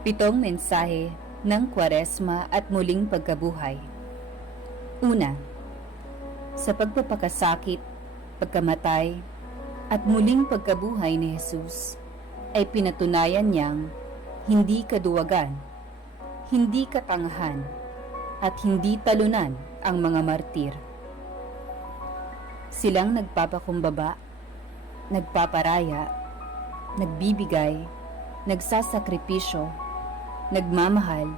Pitong mensahe ng Kwaresma at muling pagkabuhay. Una, sa pagpapakasakit, pagkamatay, at muling pagkabuhay ni Jesus, ay pinatunayan niyang hindi kaduwagan, hindi katangahan, at hindi talunan ang mga martir. Silang nagpapakumbaba, nagpaparaya, nagbibigay, nagsasakripisyo, nagmamahal,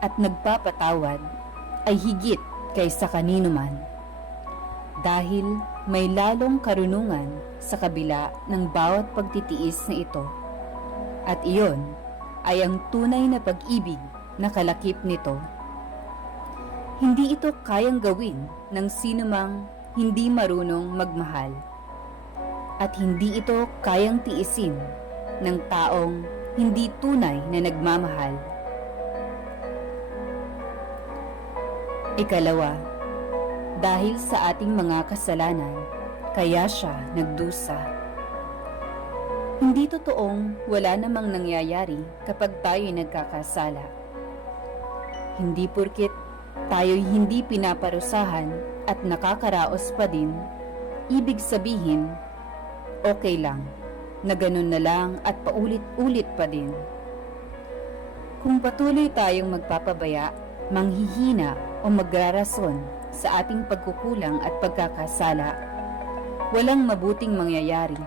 at nagpapatawad ay higit kaysa kanino man. Dahil may lalong karunungan sa kabila ng bawat pagtitiis na ito. At iyon ay ang tunay na pag-ibig na kalakip nito. Hindi ito kayang gawin ng sinumang hindi marunong magmahal. At hindi ito kayang tiisin ng taong hindi tunay na nagmamahal. Ikalawa, dahil sa ating mga kasalanan, kaya siya nagdusa. Hindi totoong wala namang nangyayari kapag tayo'y nagkakasala. Hindi porket tayo'y hindi pinaparusahan at nakakaraos pa din, ibig sabihin, okay lang, na ganun na lang at paulit-ulit pa din. Kung patuloy tayong magpapabaya, manghihina o magrarason sa ating pagkukulang at pagkakasala, walang mabuting mangyayari.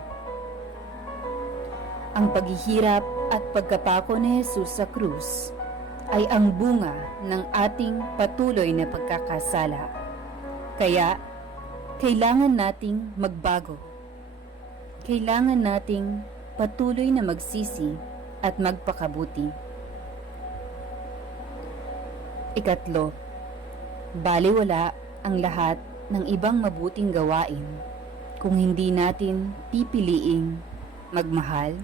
Ang paghihirap at pagkapako ni Jesus sa krus ay ang bunga ng ating patuloy na pagkakasala. Kaya, kailangan nating magbago. Kailangan nating patuloy na magsisi at magpakabuti. Ikatlo, baliwala ang lahat ng ibang mabuting gawain kung hindi natin pipiliing magmahal,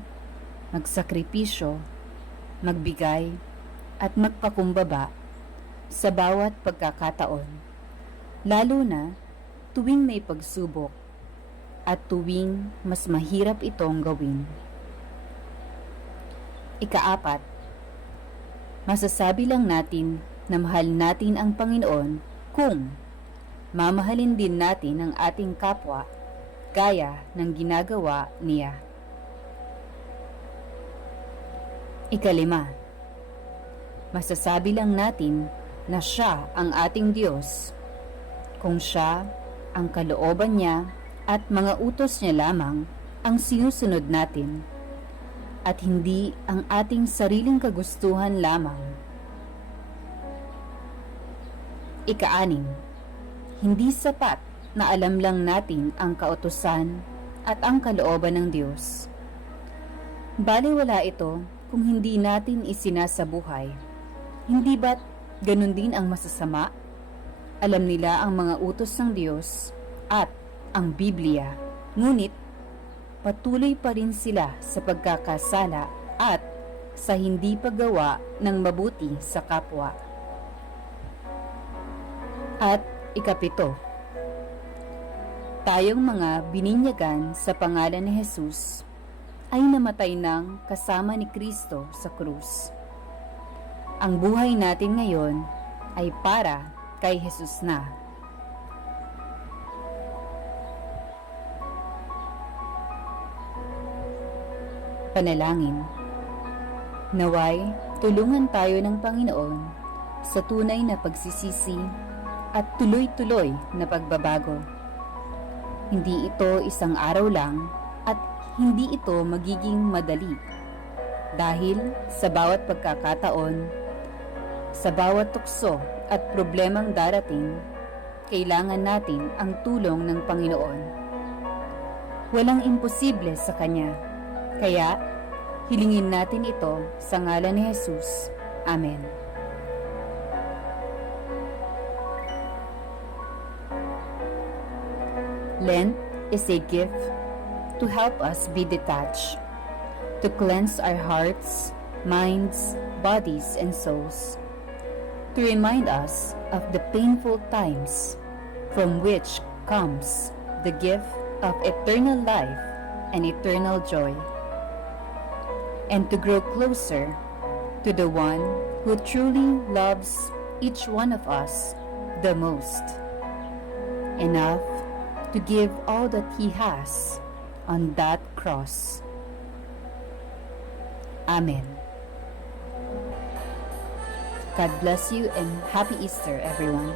magsakripisyo, magbigay, at magpakumbaba sa bawat pagkakataon, lalo na tuwing may pagsubok at tuwing mas mahirap itong gawin. Ikaapat, masasabi lang natin na mahal natin ang Panginoon kung mamahalin din natin ang ating kapwa gaya ng ginagawa niya. Ikalima, masasabi lang natin na siya ang ating Diyos kung siya, ang kalooban niya, at mga utos niya lamang ang sinusunod natin at hindi ang ating sariling kagustuhan lamang. Ika-6, hindi sapat na alam lang natin ang kautusan at ang kalooban ng Diyos. Baliwala ito kung hindi natin isinasabuhay. Hindi ba't ganun din ang masasama? Alam nila ang mga utos ng Diyos at ang Biblia, ngunit patuloy pa rin sila sa pagkakasala at sa hindi paggawa ng mabuti sa kapwa. At ikapito, tayong mga bininyagan sa pangalan ni Jesus ay namatay ng kasama ni Kristo sa krus. Ang buhay natin ngayon ay para kay Jesus na. Panalangin. Naway, tulungan tayo ng Panginoon sa tunay na pagsisisi at tuloy-tuloy na pagbabago. Hindi ito isang araw lang at hindi ito magiging madali. Dahil sa bawat pagkakataon, sa bawat tukso at problemang darating, kailangan natin ang tulong ng Panginoon. Walang imposible sa Kanya. Kaya, hilingin natin ito sa ngalan ni Jesus. Amen. Lent is a gift to help us be detached, to cleanse our hearts, minds, bodies, and souls, to remind us of the painful times from which comes the gift of eternal life and eternal joy, and to grow closer to the one who truly loves each one of us the most, enough to give all that he has on that cross. Amen. God bless you and happy Easter, everyone.